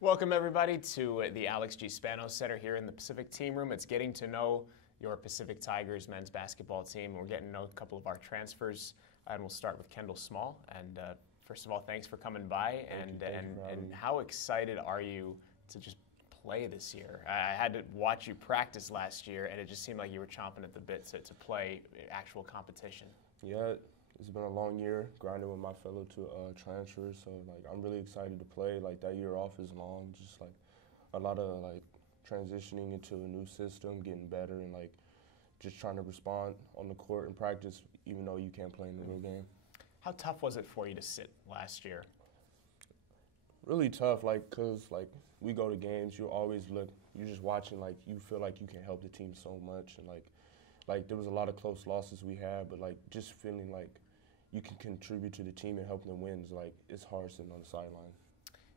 Welcome everybody to the Alex G. Spanos Center here in the Pacific Team Room. It's getting to know your Pacific Tigers men's basketball team. We're getting to know a couple of our transfers, and we'll start with Kendall Small. And first of all, thanks for coming by. And how excited are you to just play this year? I had to watch you practice last year, and it just seemed like you were chomping at the bit to play actual competition. Yeah, it's been a long year grinding with my fellow transfers, so I'm really excited to play. That year off is long, just a lot of transitioning into a new system, getting better, and just trying to respond on the court and practice, even though you can't play in the real game. How tough was it for you to sit last year? Really tough, cause we go to games, you're just watching, you feel like you can help the team so much, and there was a lot of close losses we had, but just feeling like you can contribute to the team and help them win is it's hard sitting on the sideline.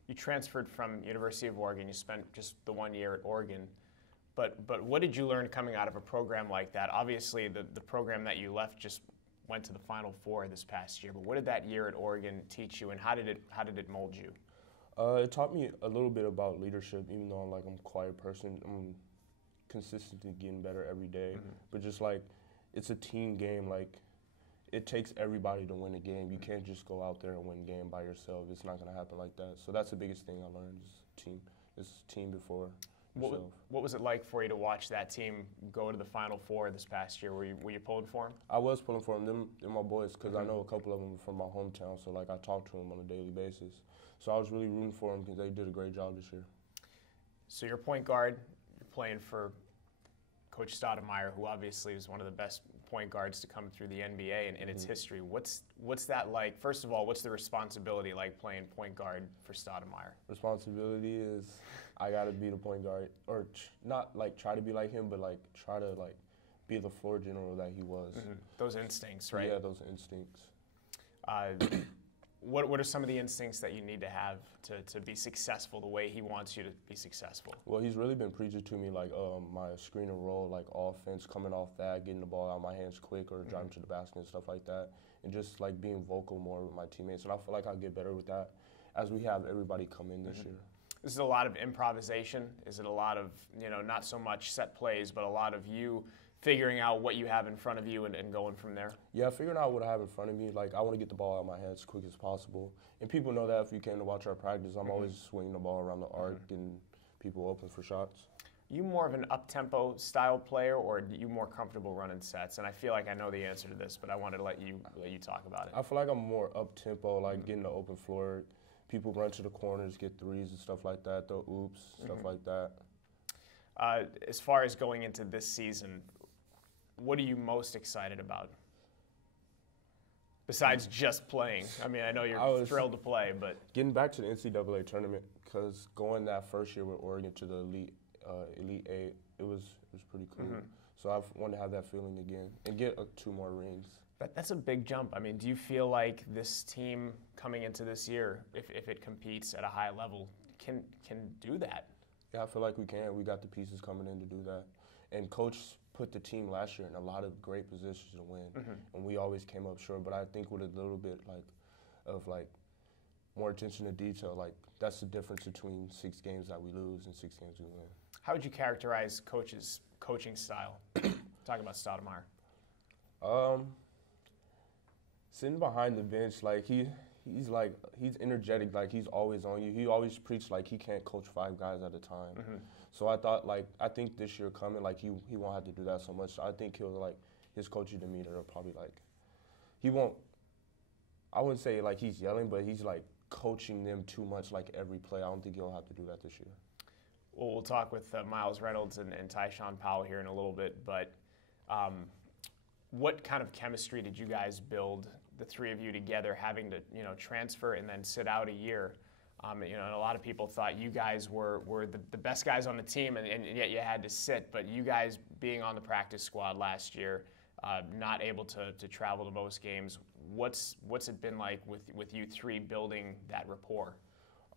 You transferred from University of Oregon. You spent just the 1 year at Oregon, but what did you learn coming out of a program like that? Obviously, the program that you left just went to the Final Four this past year. But what did that year at Oregon teach you, and how did it mold you? It taught me a little bit about leadership. Even though I'm a quiet person, I'm consistently getting better every day. But just it's a team game. It takes everybody to win a game. You can't just go out there and win a game by yourself. It's not going to happen like that. So that's the biggest thing I learned is team. It's team before yourself. What was it like for you to watch that team go to the Final Four this past year? Were you pulling for them? I was pulling for them. They're my boys because I know a couple of them from my hometown. So I talk to them on a daily basis. So I was really rooting for them because they did a great job this year. So you're point guard. You're playing for Coach Stoudemire, who obviously is one of the best point guards to come through the NBA in its history. What's that like? First of all, what's the responsibility like playing point guard for Stoudemire? Responsibility is I got to be the point guard, or not try to be like him, but try to be the floor general that he was. Those instincts, right? Yeah, those instincts. What are some of the instincts that you need to have to be successful the way he wants you to be successful? Well, he's really been preaching to me my screen and roll, offense, coming off that, getting the ball out of my hands quick or driving to the basket and stuff like that, and just being vocal more with my teammates. And I feel like I'll get better with that as we have everybody come in this year. Is it a lot of improvisation? Is it a lot of, not so much set plays, but a lot of you figuring out what you have in front of you and going from there? Yeah, figuring out what I have in front of me. I want to get the ball out of my hands as quick as possible. And people know that if you came to watch our practice, I'm always swinging the ball around the arc and people open for shots. You more of an up-tempo style player, or are you more comfortable running sets? And I feel like I know the answer to this, but I wanted to let you talk about it. I feel like I'm more up-tempo, getting the open floor. People run to the corners, get threes and stuff like that, throw oops, stuff like that. As far as going into this season, what are you most excited about? Besides just playing. I mean, I know you're thrilled to play, but getting back to the NCAA tournament, because going that first year with Oregon to the Elite Eight, it was pretty cool. So I want to have that feeling again and get 2 more rings. That's a big jump. I mean, do you feel like this team coming into this year, if it competes at a high level, can do that? Yeah, I feel like we can. We got the pieces coming in to do that. And Coach put the team last year in a lot of great positions to win, and we always came up short. But I think with a little bit of more attention to detail, that's the difference between 6 games that we lose and 6 games we win. How would you characterize Coach's coaching style? Talking about Stoudemire. Sitting behind the bench, he's energetic, he's always on you. He always preached he can't coach 5 guys at a time. So I thought I think this year coming he won't have to do that so much. So I think he'll his coaching demeanor will probably he won't. I wouldn't say he's yelling, but he's coaching them too much every play. I don't think he'll have to do that this year. Well, we'll talk with Miles Reynolds and Tyshawn Powell here in a little bit, but what kind of chemistry did you guys build, the 3 of you together, having to transfer and then sit out a year? And a lot of people thought you guys were the best guys on the team, and yet you had to sit. But you guys being on the practice squad last year, not able to travel to most games, what's it been like with you 3 building that rapport?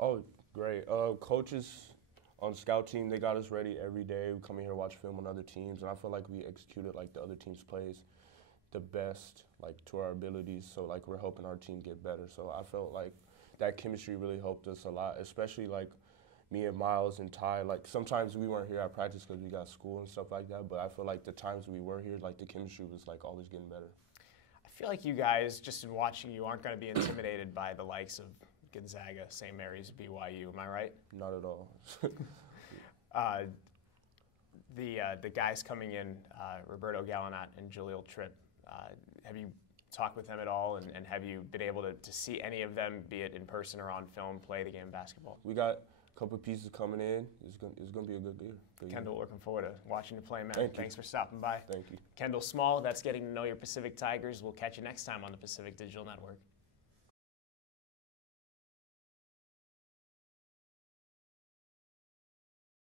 Oh, great. Coaches on scout team, they got us ready every day. We come in here, watch film on other teams, and I feel like we executed the other team's plays the best, to our abilities. So we're helping our team get better. So I felt that chemistry really helped us a lot, especially me and Miles and Ty, like sometimes we weren't here at practice because we got school and stuff like that, but I feel like the times we were here, like the chemistry was like always getting better. I feel like you guys, just in watching you, aren't going to be intimidated by the likes of Gonzaga, St. Mary's, BYU. Am I right? Not at all. The guys coming in, Roberto Gallinat and Jaleel Tripp, have you talked with them at all, and have you been able to see any of them, be it in person or on film, play the game of basketball? We got a couple of pieces coming in. It's gonna be a good year. Kendall, looking forward to watching you play, man. Thanks for stopping by. Thank you. Kendall Small, that's Getting to Know Your Pacific Tigers. We'll catch you next time on the Pacific Digital Network.